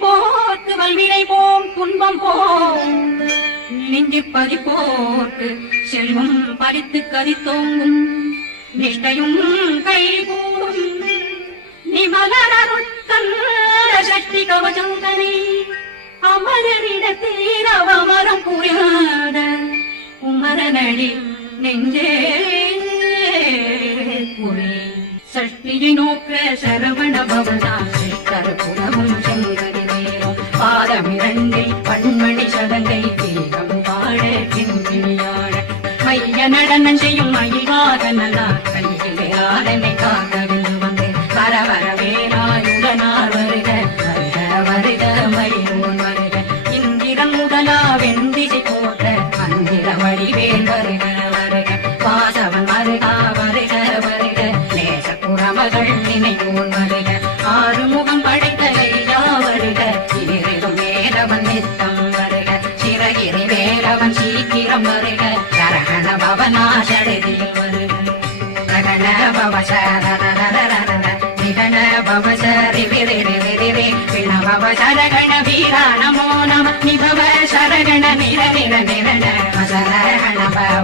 போர்த்து வல்வினை போம் துன்பம் போம் நெஞ்சு பதிப்போர்க்கு செல்வம் பறித்து கதித்தோங்கும் நிஷ்டையும் கைகூடும் நிமலருட்கந்த சக்தி கவசந்தனை அமரரிடத்தில் அவமரம் புரியாத உமரனடி நெஞ்சே புரி சஷ்டியை நோக்க சரவண பவனா கருப்புறவும் செங்கரி நேரம் பாதமிரண்டில் பண்மணி சதங்கை தீரம் பாட கிண்ணியாழ மைய நடனம் செய்யும் மயிலாக நல்லா கையிலே ஆதனை காக்கவில்லை வந்து வரவர வேலாயுடனார் வருக வருக வருக மயிலோன் வருக இந்திரன் முதலா வெண்டிசை போட்ட மந்திர வடிவேல் வருக வருக வாசவன் வருகா வருக வருக நேசப்புறமகள் நினைவோன் வருக ஆறுமுகம் படைத்த ஐயா வருக சீரிலும் வேலவன் நித்தம் வருக சிறகிரி வேலவன் சீக்கிரம் வருக சரகண பவனா சடதியில் வருக ரகண பவசர நிகண பவசரி விரிவிரிவிரி விணபவ சரகண வீரா நமோ நம நிபவ சரகண நிர நிர நிரண சரகண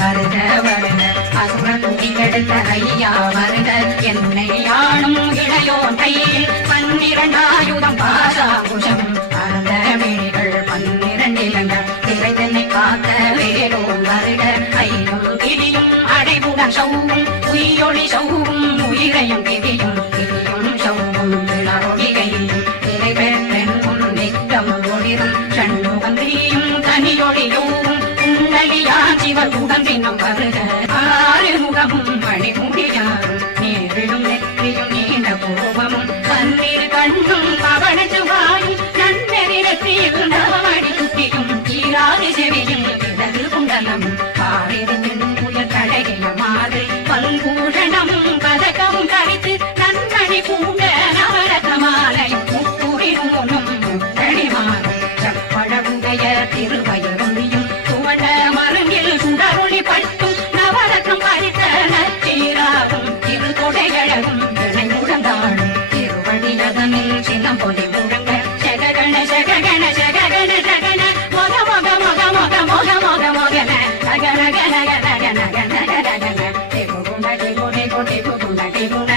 வருக வருக அசுரன் திகழ்த்த ஐயா வருக என்னை ஆளும் இளையோன் கையில் 12 ஆயுதம் பாசாபுஷம் பரந்த விழிகள் 12 இளங்கள் திரைதனை காக்க வேலோன் வருக ஐயும் கிளியும் அடைவுடன் சௌவும் உயிரொளி சௌவும் உயிரையும் கிளியும் கிளியும் சௌவும் விளரொளிகையும் திரைபெற்றென்னும் நித்தம் ஒளிரும் சண்முகந்தியும் தனியொளியோவும் குண்டலியான் சிவர் உடம்பினம் வருக ஆறுமுகமும் மணிமுடியாரும் நீரிடும் நெற்றியும் நீண்ட கோபமும் கண்ணீர் கண்ணும் பவனச்சுவாயும் நன்னெறிரத்தில் நவமடி குட்டியும் ஈராது செவியும் கிடகு குண்டலம் பாரிதின் புயல் கடைகில மாதிரி பல்பூஷணமும் பதக்கமும் கழித்து நன்மணி பூண்ட நவரத்ன மாலையும் முப்புரிமூனும் முத்தடிமாறும் செப்பழகுடைய திருவயருளியும் சுவட மருங்கில் சுடரொளி பட்டும் நவரத்னம் பறித்த நச்சீராகும் திருத்தொடையழகும் இணைமுழந்தாடும் திருவடியதனில் சின்னம் பொலி முழங்க சககண சககண சககண சகன மொக மொக மொக மொக மொக மொக மொகன சகரகன கன கன கன தேகுண்ட தேகுண்ட தேகுண்ட தேகுண்ட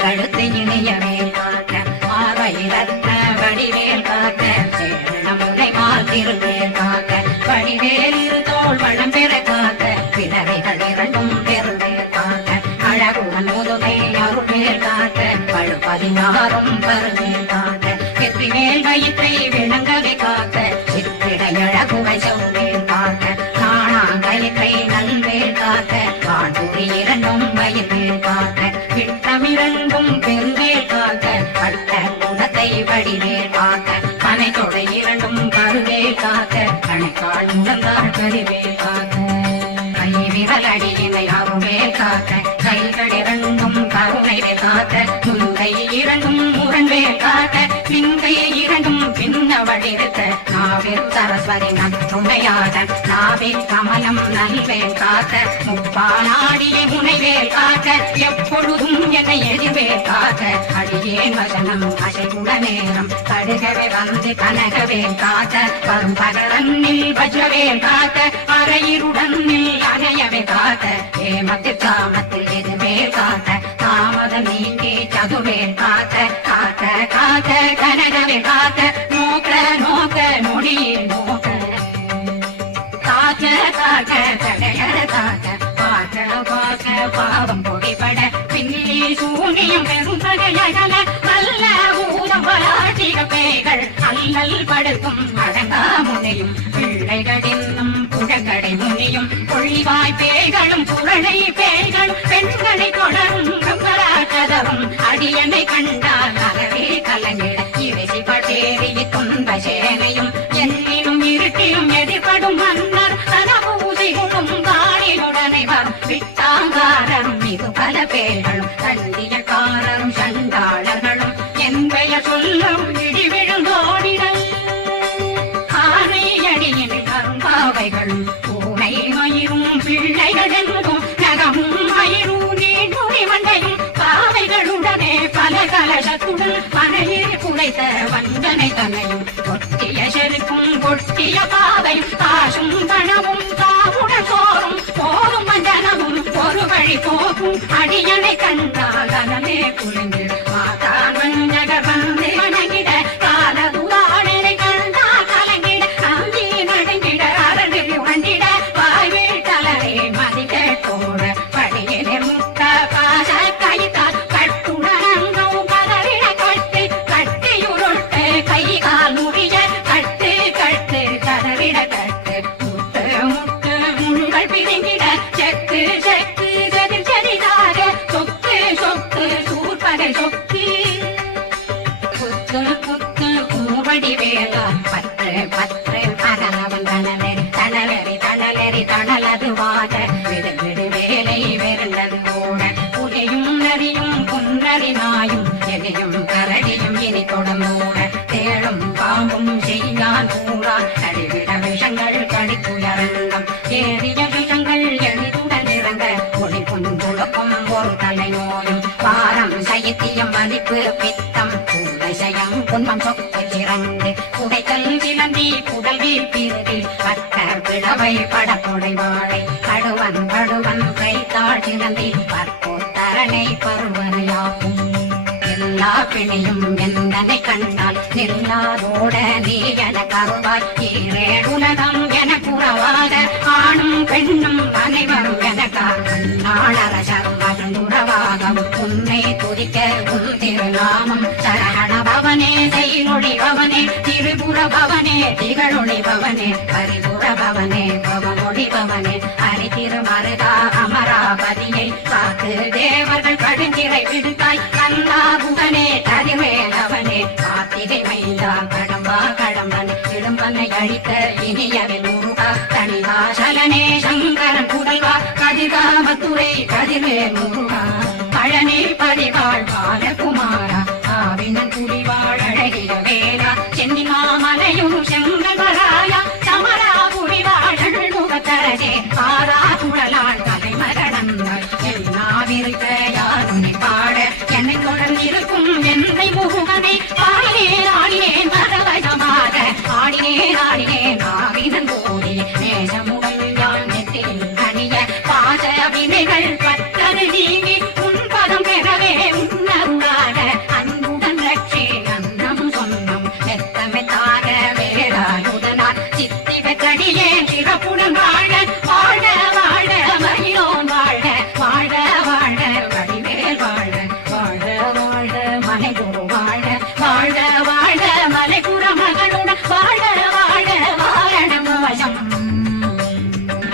கழுத்தை இணையவே காக்க ஆவையிரத்த வடிவேல் காக்க சேரணமுனை மாத்திருவேல் காக்க வடிவேல் இருதோள் வளம் பெற காக்க பிறவைகள் இரண்டும் பெருவேல் காக்க அழகுடன் முதுகை அருள்வேல் காக்க பழு 16 பருவேல் காக்க வெற்றிவேல் வயிற்றை விளங்கவே காக்க சிற்றிடை அழகுவை செவ்வேல் காக்க நாணாங்கயிற்றை நல்வேல் காக்க காண்புரி இரண்டும் வயிற்வேல் காக்க விட்டமிரண்டும் பெருவேல் காக்க பட்ட குணத்தை வடிவேல் காக்க கனை தொடை இரண்டும் கருவேல் காக்க கணைக்கால் முழந்தாள் கருவேல் காக்க கை விரல் அடியினை அருவேல் காக்க கைகள் இரண்டும் கருணைவேல் காக்க முன்கை இரண்டும் முரண்வேல் காக்க பின்கை இரண்டும் பின்னவழிருக்க நாவில் சரஸ்வதி நற்றுணையாத நாவில் கமலம் நல்வேல் காக்க முப்பானாடியை முனைவேல் காக்க எப்பொழுதும் என்னை எதிர்வேல் காக்க அடியேன் வசனம் அசைவுட நேரம் கடுகவே வந்து கனகவேல் காக்க வரும் பகரன்னில் வஜ்ரவேல் காக்க அரையிருடனில் அணையவே காக்க ஏமத்தில் காமத்தில் எதிர்வேல் காக்க தடையற காக்க பார்க்க பாவம் பொடிபட பின்னி சூனியம் பெரும் தகையகல நல்ல ஊதம் பலாட்டிக பேய்கள் அல்லல் படுக்கும் அடங்கா முனையும் பிள்ளைகளின்னும் புழங்கடை முனியும் பொழிவாய் பேய்களும் புரளை பேய்களும் பெண்களை தொடரும் கதவும் அடியனை கண்டால் அறவே கலங்கிட இறைசி பட்டேறி துன்ப சேனையும் என்னினும் இருட்டிலும் எதிர்படும் மன்னர் தனபூசிகளும் காணியுடனை விட்டாங்காரரும் இது பல பேர்களும் தண்டியக்காரரும் சண்டாளர்களும் என் பெயர் சொல்லும் இடி விழுந்தோடிடல் ஆனை அடியின் கரும்பாவைகளும் பூனை மயிரும் பிள்ளைகள் என்றும் நகமும் மயிரும் நீண்முறை மண்டையும் பாவைகளுடனே பல கலசத்துடன் மனையில் குலைத்த வஞ்சனை தன்னையும் கொட்டிய செருக்கும் கொட்டிய பாவையும் காசும் பணமும் தாவுடன் சோறும் போரும் மஞ்சனமும் ஒரு வழி போக்கும் அடியனை கண்டால் அனமே குளிந்து மாதான் வஞ்சகர் வந்து வணங்கிட காலதுராடனை கண்டால் கலங்கிட அஞ்சி நடுங்கிட அரண்டு உண்டிட வாய்வீழ் தலரே மதிக்க தோழ படியிலே முட்ட பாச கைத்தால் கட்டுடனங்கும் கதறிட கட்டு கட்டியுருட்டு கை கால் முடிய கட்டு கட்டு கதறிட கட்டு முட்டு முட்டு முள்கள் பிரிங்கிட செக்கு செக்கு செதில் செடிதாக சொக்கு சொக்கு சூர்பகை சொக்கு குத்து குத்து கூவடி வேலா பற்று பற்று அரணவன் தணலரி தணலரி தணலரி தணலதுவாக விடு விடு வேலை விரண்டது ஓட புலியும் நரியும் புன்னரி நாயும் எலியும் கரடியும் இனி தொடர்ந்தோட தேளும் பாம்பும் செய்யான் கூறான் அடிவிட விஷங்கள் கடிக்குயரங்கம் ஏறிய விஷங்கள் எளிதுடன் இறங்க ஒளி புந்துழக்கும் ஒரு தலை நோயும் பாரம் சைத்தியம் மதிப்பு பித்தம் சயம் பொன்மம் சொக்கு சிறந்து குடைத்தல் சிலந்தி புடல் வீழ்பிருதி பட்ட பிளவை படப்பொடை வாழை கடுவன் கடுவன் கைத்தாள் சிலந்தி பற்போத்தரணை பருவனையாகும் எல்லா பிணியும் எந்தனை கண்டால் நில்லாதோட நீ என கருவாய் ஈரேடுலகம் என புறவாக ஆணும் பெண்ணும் அனைவரும் எனக்காரசரும் மகனுறவாகவும் உன்னை துதிக்க உன் திருநாமம் சரகண பவனே செய்யொழி பவனே திருபுர பவனே திகழொழி பவனே பரிபுர பவனே பவனொழி பவனே ஹரி திருமருகா அமராபதியை காத்து தேவர்கள் கடுஞ்சிறை விடுத்தாய் கண்ணாபுகனே கதிர்வேலவனே கார்த்திகை மைந்தா கடம்பா கடம்பன் இடும்பனை அழித்த இனியவில் முருகா தனிவாசலனே சங்கரன் புதல்வா கதிர்காமத்துறை கதிர்வேல் முருகா பழனி பதிவாழ் பாலகுமாரா ஆவினன் புரிவாழ் அழகிய வேலா சென்னி மாமலையும் செங்கல்வராயா சமரா புரிவாழ் முகத்தரசே ஆரா குழலாள் தலைமரணங்கள் எல்லாவிருக்க யாருனை பாட என்னை தொடர்ந்திருக்கும் என்னை முகமனை ஆடினேன் ஆடினேன் மரவசமாக ஆடினேன் ஆடினேன் ஆவினன் போடி நேசமுடன் யான் நெற்றியில் அணிய பாச வினைகள் பத்தது நீங்கி உன் பதம் பெறவே உன்னருளாக அன்புடன் லட்சி அன்னம் சொன்னம் மெத்தமெத்தாக வேளாயுதனார் சித்தி பெற்றடியேன் சிறப்புடன் வாழ வாழ வாழ மயிலோன் வாழ வாழ வாழ வடிவேல் வாழ வாழ வாழ மலைகுரு வாழ வாழ வாழ மலைபுற மகளுடன் வாழ வாழ வாழ வசம்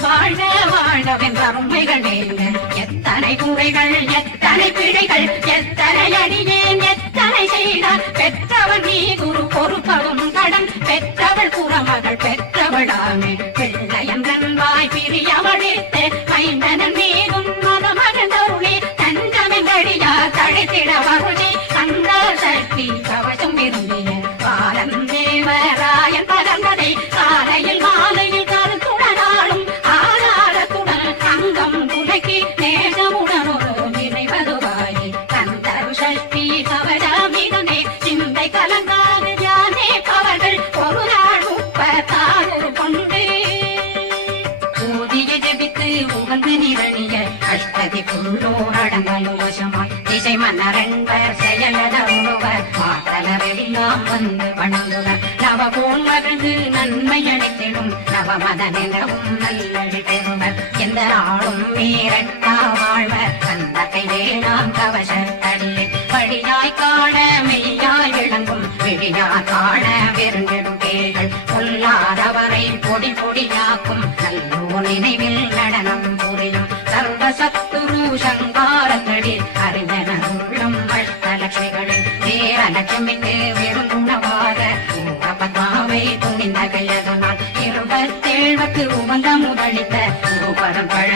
வாழ வாழவென்ற உண்மைகள் வேங்க எத்தனை குறைகள் எத்தனை பிழைகள் எத்தனை அடியேன் எத்தனை செய்தால் பெற்றவன் நீ குரு பொறுப்பவும் கடன் பெற்றவள் புறமகள் பெற்றவளாமே பிள்ளையன் வாய் பிரியவழித்து மைந்தனன் மீதும் மகமகன் தருளி தஞ்சமெங்கடியா தழைத்திட வருதி கந்த சக்தி கவசம் விரும்பிய பாலன் தேவராயன் பகர்ந்ததை காலையில் மாலையில் கருத்துடனாலும் ஆதாரத்துடன் அங்கம் குலைக்கி நேசமுடன் ஒரு நிறைவதுவாயி கந்தரு சக்தி கவசமிதனே சிந்தை கலங்காது யானே அவர்கள் ஒரு நாள் 36 கொண்டு ஊதிய ஜபித்து உகந்து நிரணிய அஷ்டதி புள்ளோர் அடங்கலும் வசமாய் திசை மன்னரன்பர் செயலத உருவர் மாத்தலரெல்லாம் வந்து வணங்குவர் நவபோன் மருந்து நன்மை அளித்திடும் நவ நவமதனெனவும் நல்லடி பெறுவர் எந்த நாளும் மீறட்டா வாழ்வர் அந்த கைவேளாம் கவசத்தடியில் வழியாய் காண மெய்யாய் விளங்கும் விழியாய் காண விருந்திடும் பேய்கள் பொல்லாதவரை பொடி பொடியாக்கும் நல்லோ நினைவில் நடனம் புரியும் சர்வ சத்துரு சங்காரங்களில் அறிஞன உள்ளம் வழ்த்தலட்சுமிகளில் வேரலட்சுமிக்கு விருந்துணவாக பத்மாவை துணிந்த கையதனால் 27 உகந்த முதலித்த பரம் பழ